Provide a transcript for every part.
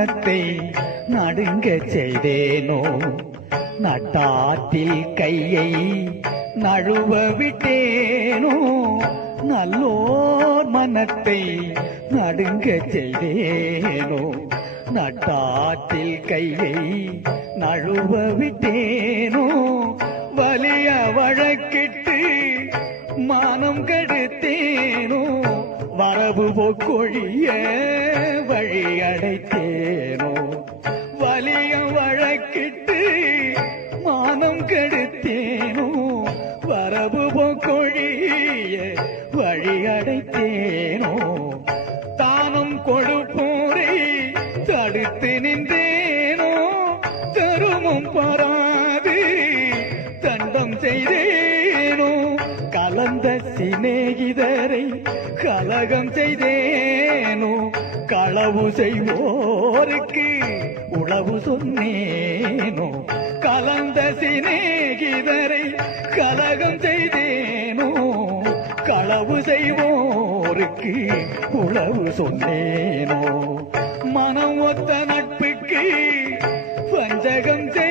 மனத்தை நடுங்க செய்தேனோ? நட்டாற்றில் கையை நழுவ விட்டேனோ? நல்லோர் மனத்தை நடுங்க செய்தேனோ? நட்டாற்றில் கையை நழுவ விட்டேனோ? வலிய வழக்கிட்டு மானம் கெடுத்தேனோ? வரவு போக்கொழிய வழி கலந்த சிநேகிதரை கலகம் செய்தேனோ களவு செய்வோருக்கு உளவு சொன்னேனோ கலந்த சிநேகிதரை கலகம் செய்தேனோ களவு செய்வோருக்கு உளவு சொன்னேனோ. மனம் ஒத்த நட்புக்கு வஞ்சகம் செய்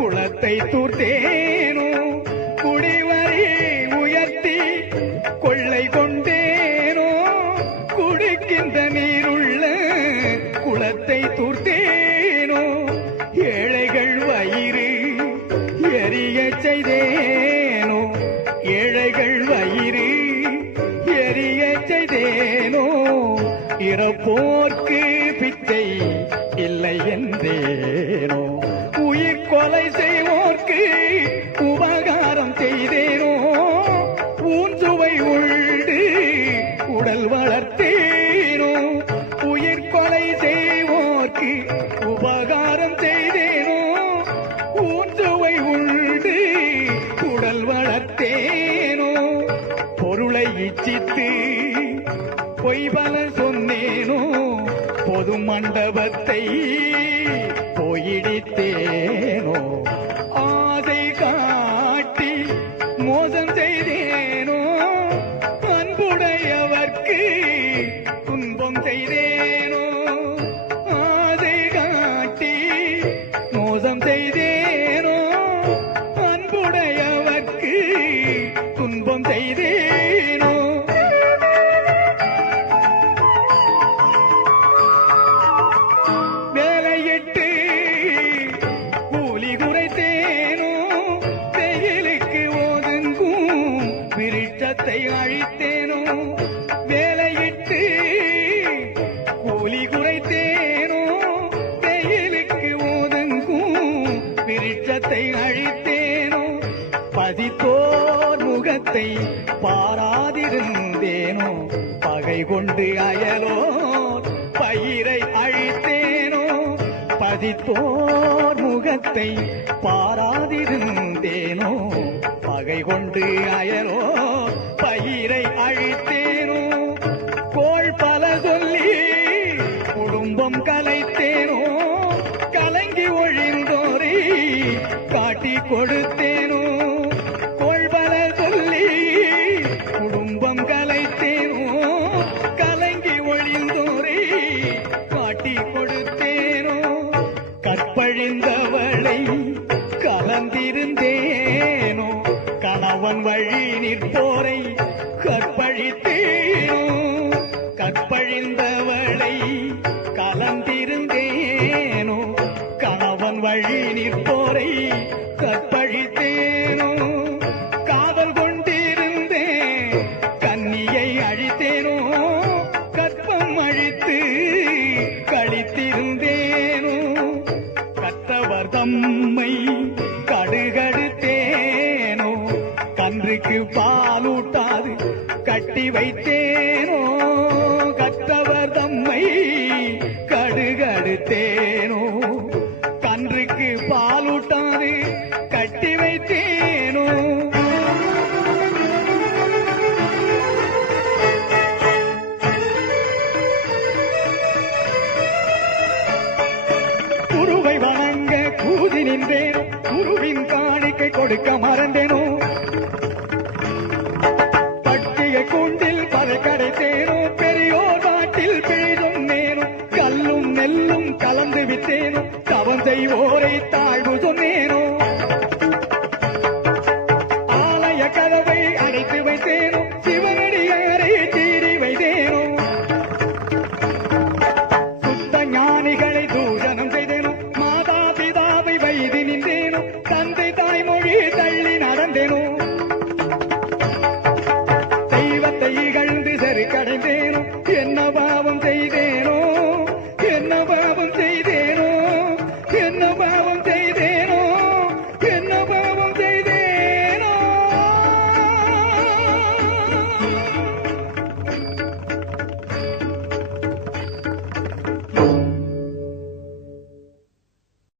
குளத்தை தூர்த்தேனோ குடிவரை உயர்த்தி கொள்ளை கொண்டேனோ குடிக்கின்ற நீருள்ள குளத்தை தூர்த்தேனோ ஏழைகள் வயிறு எரிய செய்தேனோ ஏழைகள் வயிறு எரிய செய்தேனோ இறப்போர்க்கு பிச்சை இல்லை என்றே. கொலை செய்வோர்க்கு உபகாரம் செய்தேனோ? ஊன்சுவை உண்டு உடல் வளர்த்தேனோ? உயிர் கொலை செய்வோர்க்கு உபகாரம் செய்தேனோ? ஊன்சுவை உண்டு உடல் வளர்த்தேனோ? பொருளை இச்சித்து பொய்பல சொன்னேனோ? பொது மண்டபத்தை பாராதிருந்தேனோ பகை கொண்டு அயலோர் பயிரை அழித்தேனோ? பதித்தோர் முகத்தை பாராதிருந்தேனோ? பகை கொண்டு அயலோ? பயிரை அழித்தேனோ? கோள் பல சொல்லி குடும்பம் கலைத்தேனோ? கலங்கி ஒழிந்தோரை காட்டி கொடுத்தேன்? கற்பழிந்தவளை கலந்திருந்தேனோ கணவன் வழி நிற்போரை கற்பழித்தேனோ காதல் கொண்டிருந்தேன் கன்னியை அழித்தேனோ கற்பம் அழித்து கழித்திருந்தேனோ கற்றவர் தம்மை கடுகடுத்தேனோ கன்றுக்கு பாலூட்டாது கட்டி வைத்தேனோ கட்டி வைத்தேனோ? குருவை வணங்க கூதி நின்றேன்? குருவின் காணிக்கை கொடுக்க மறந்தேனோ? பட்டிகை கூண்டில் பதை கடைத்தேனோ? பெரியோர் நாட்டில் பிழைதும் நேனும் கல்லும் நெல்லும் கலந்து விட்டேனும் தவந்தை ஓரைத்தான்